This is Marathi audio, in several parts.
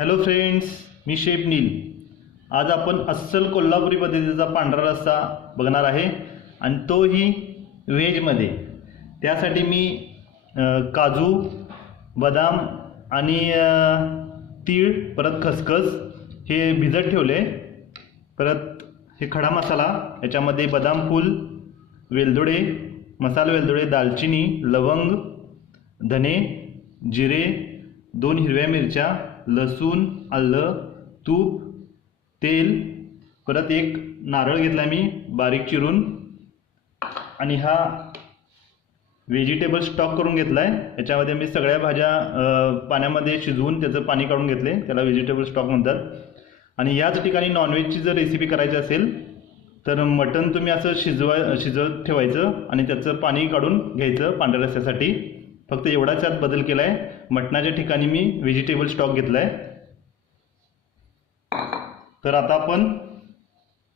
हॅलो फ्रेंड्स मी शेप नील. आज आपण अस्सल कोल्हापुरी पद्धतीचा पांढरा रस्सा बघणार आहे आणि तोही व्हेजमध्ये. त्यासाठी मी काजू बदाम आणि तीळ परत खसखस हे भिजत ठेवले. परत हे खडा मसाला याच्यामध्ये बदाम फूल वेलदोडे मसाला वेलदोडे दालचिनी लवंग धने जिरे दोन हिरव्या मिरच्या लसूण आलं तूप तेल परत एक नारळ घेतला मी बारीक चिरून. आणि हा व्हेजिटेबल स्टॉक करून घेतला आहे याच्यामध्ये मी सगळ्या भाज्या पाण्यामध्ये शिजवून त्याचं पाणी काढून घेतले त्याला व्हेजिटेबल स्टॉक म्हणतात. आणि याच ठिकाणी नॉनव्हेजची जर रेसिपी करायची असेल तर मटण तुम्ही असं शिजवा शिजवत ठेवायचं आणि त्याचं पाणी काढून घ्यायचं पांढऱ्या रस्स्यासाठी फक्त एवढाच यात बदल केला आहे मटणाच्या ठिकाणी मी व्हेजिटेबल स्टॉक घेतला आहे तर आता आपण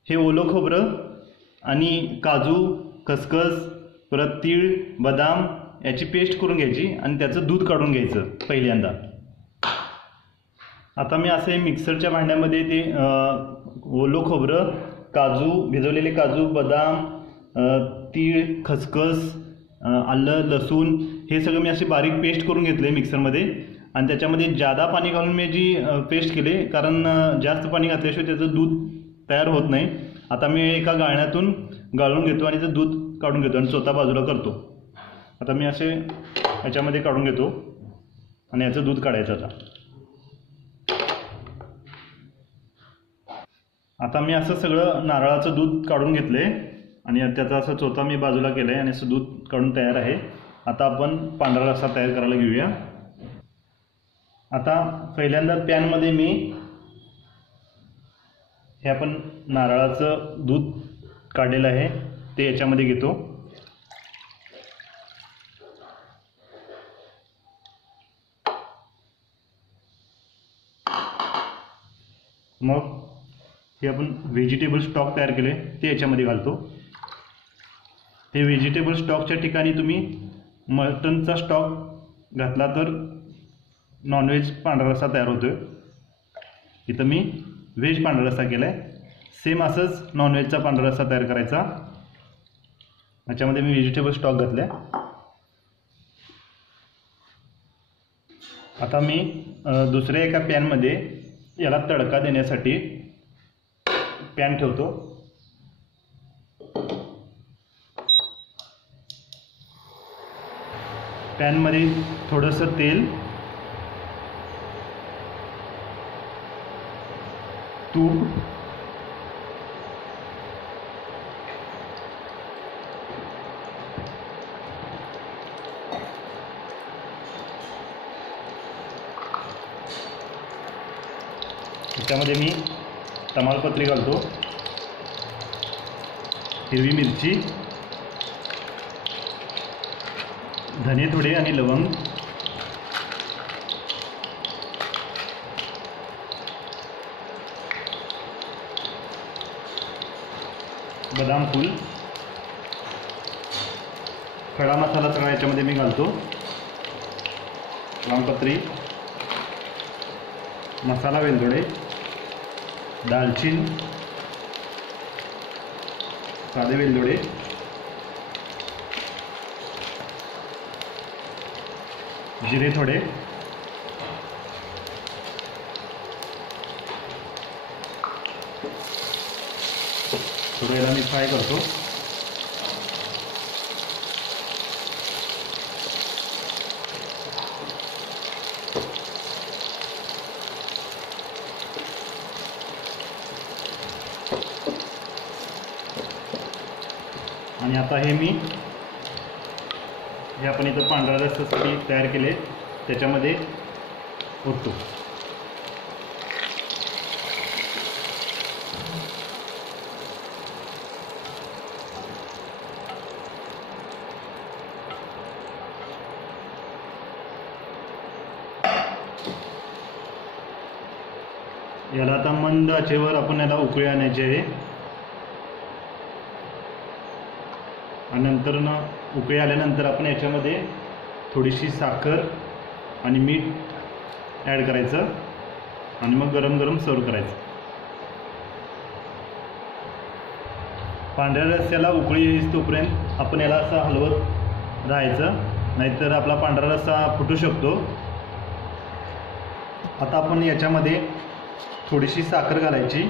हे ओलं खोबरं आणि काजू खसखस परत तीळ बदाम याची पेस्ट करून घ्यायची आणि त्याचं दूध काढून घ्यायचं पहिल्यांदा. आता मी असे मिक्सरच्या भांड्यामध्ये ते ओलं खोबरं काजू भिजवलेले काजू बदाम तीळ खसखस आलं लसूण हे सगळं मी अशी बारीक पेस्ट करून घेतले मिक्सरमध्ये. आणि त्याच्यामध्ये जादा पाणी घालून मी जी पेस्ट केले कारण जास्त पाणी घातल्याशिवाय त्याचं दूध तयार होत नाही. आता मी एका गाळण्यातून गाळून घेतो आणि ते दूध काढून घेतो आणि स्वतः बाजूला करतो. आता मी असे याच्यामध्ये काढून घेतो आणि याचं दूध काढायचं आता. आता मी असं सगळं नारळाचं दूध काढून घेतलं आहे आणि त्याचा असा चोथा मी बाजूला केला आहे आणि असं दूध काढून तयार आहे. आता आपण पांढरा रस्सा तयार करायला घेऊया. आता पहिल्यांदा पॅनमध्ये मी हे आपण नारळाचं दूध काढलेलं आहे ते याच्यामध्ये घेतो. मग हे आपण व्हेजिटेबल स्टॉक तयार केले ते याच्यामध्ये घालतो. हे व्हेजिटेबल स्टॉकच्या ठिकाणी तुम्ही मटनचा स्टॉक घातला तर नॉनव्हेज पांढरा रस्सा तयार होतो आहे इथं मी व्हेज पांढरा रस्सा केला आहे सेम असंच नॉनव्हेजचा पांढरा रस्सा तयार करायचा. याच्यामध्ये मी व्हेजिटेबल स्टॉक घातला आहे आता मी दुसऱ्या एका पॅनमध्ये याला तडका देण्यासाठी पॅन ठेवतो. पॅनमध्ये थोडंसं तेल. तूप. त्याच्यामध्ये मी तमालपत्री घालतो. हिरवी मिरची. धने थोडे आणि लवंग. बदाम फूल. खडा मसाला सगळा याच्यामध्ये मी घालतो. रामपत्री मसाला वेलदोडे दालचीन. साधे वेलदोडे जिरे थोडे. थोडं याला मी फ्राय करतो. आणि आता हे मी हे आपण इथं पांढरा रस्त्यासाठी तयार केले. त्याच्यामध्ये ओततो याला आता मंद आचेवर आपण याला उकळी आणायची आहे. आणि नंतर ना उकळी आल्यानंतर आपण याच्यामध्ये थोडीशी साखर आणि मीठ ॲड करायचं आणि मग गरम गरम सर्व करायचं. पांढऱ्या रस्स्याला उकळी येईस तोपर्यंत आपण याला असं हलवत राहायचं. नाहीतर आपला पांढरा रस्सा फुटू शकतो. आता आपण याच्यामध्ये थोडीशी साखर घालायची.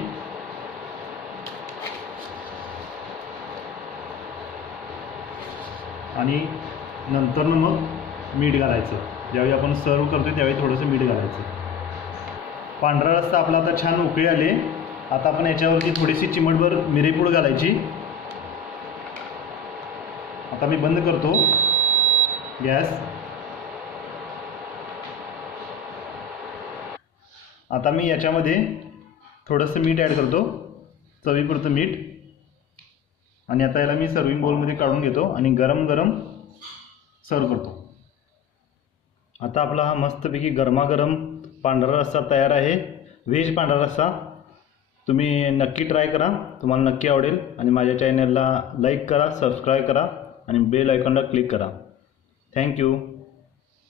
आणि नंतरनं मग मीठ घालायचं. ज्यावेळी आपण सर्व करतो त्यावेळी थोडंसं मीठ घालायचं. पांढरा रस्ता आपला आता छान उकळी आले. आता आपण याच्यावरती थोडीशी चिमटभर मिरेपूड घालायची. आता मी बंद करतो. गॅस. आता मी याच्यामध्ये थोडंसं मीठ ॲड करतो. चवीपुरतं मीठ. आणि आता याला मी सर्विंग बोलमध्ये काढून घेतो आणि गरम गरम सर्व करतो. आता आपला हा मस्तपैकी गरमागरम पांढरा रस्सा तयार आहे. व्हेज पांढरा रस्सा. तुम्ही नक्की ट्राय करा. तुम्हाला नक्की आवडेल. आणि माझ्या चॅनलला लाईक करा सबस्क्राईब करा आणि बेल आयकॉनला क्लिक करा. थँक्यू